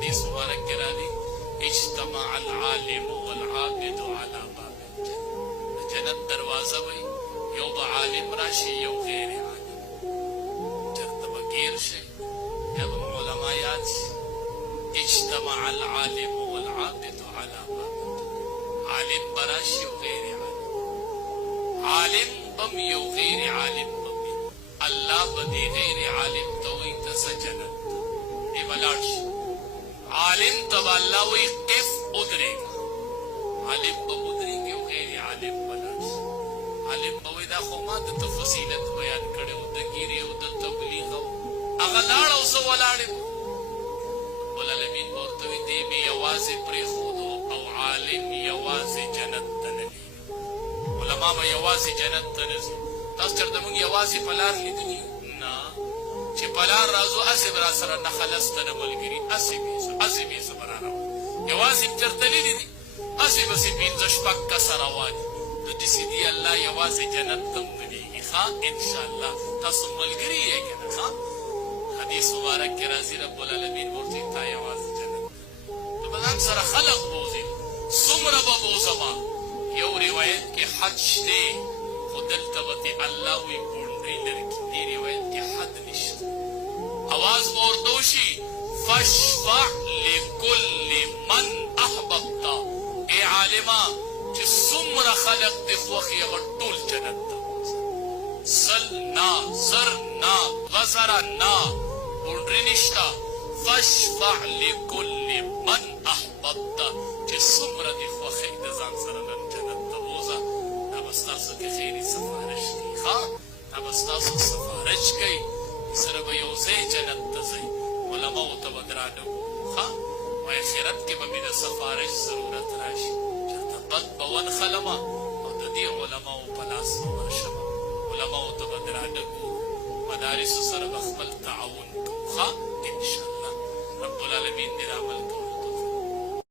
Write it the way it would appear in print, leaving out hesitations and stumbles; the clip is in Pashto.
حدیث مبارک کې راځي اجتمع العالم والعابد على باب الجنة. جنت دروازه وي یو به عالم راشي یو غیر عالم، چرته به ګیر شي یا به علما یاد شي. اجتمع العالم والعابد على باب الجنة. عالم به راشي یو غیر عالم، عالم بم یو غیر عالم بم وي. الله به دې غیر عالم ته وایي ته ځه جنت ته، دې به لاړ شي. عالم ته به الله وایي قف ودرېږه، عالم به ودرېږي او غیر عالم به لاړ شي. عالم به وایي دا خو ما درته فضیلت بیان کړی و، د ګیرې او د تبلیغ او هغه لاړ او زه ولاړ یم. ربالعالمین به ورته وایي دې مې یوازې پرېښودو او عالم یوازې جنت ته نه لیږي. علما به یوازې جنت ته نه ځي. تاسو چېرته موږ یوازې په لار لیدلي یو؟ نه، چې په لار راځو هسې به را سره نه خلسته نه ملګري، هسې به یې زه به را روان. یوازې مې چېرته لیدي دي، هسې بسې پېنځه شپږ کسه روان دي. نو داسې دي الله یوازې جنت ته هم نه لیږي. ښه انشاءالله تاسو ملګري یې که نه؟ ښه حدیث مبارک کې راځي ربالعالمین ورته تا یوازې جنت ته به ځان سره خلق بوځي. څومره به بوځمه؟ یو روایت کې حد شته خو دلته به دې الله وایي ګونډۍ لرې کړي. دې روایت کې حد نشته. اواز به ورته وشي فاشفع لکل من احببت. ای عالمه چې څومره خلق دې خوښ یې هغه ټول جنت ته بوځه. سل نه، زر نه، دوه زره نه، ګونډري نشته. فاشفع لکل من احببت، چې څومره دې خوښوي د ځان سره نن جنت ته بوځه. دا به ستاسو کې خیري سفارش کوي. ښه دا به ستاسو سفارش کوي، سره به یو ځای جنت ته ځئ. علماو ته به درانه وو. ښه په آخرت کې به مې د سفارش ضرورت راشي، چېرته بد به ونښلمه او د دې علماو په لاس به ورشمه. علماو ته به درانه ګورو، مدارسو سره به خپل تعاون کوو. ښه انشاءالله رب العالمین دې د عمل کوو.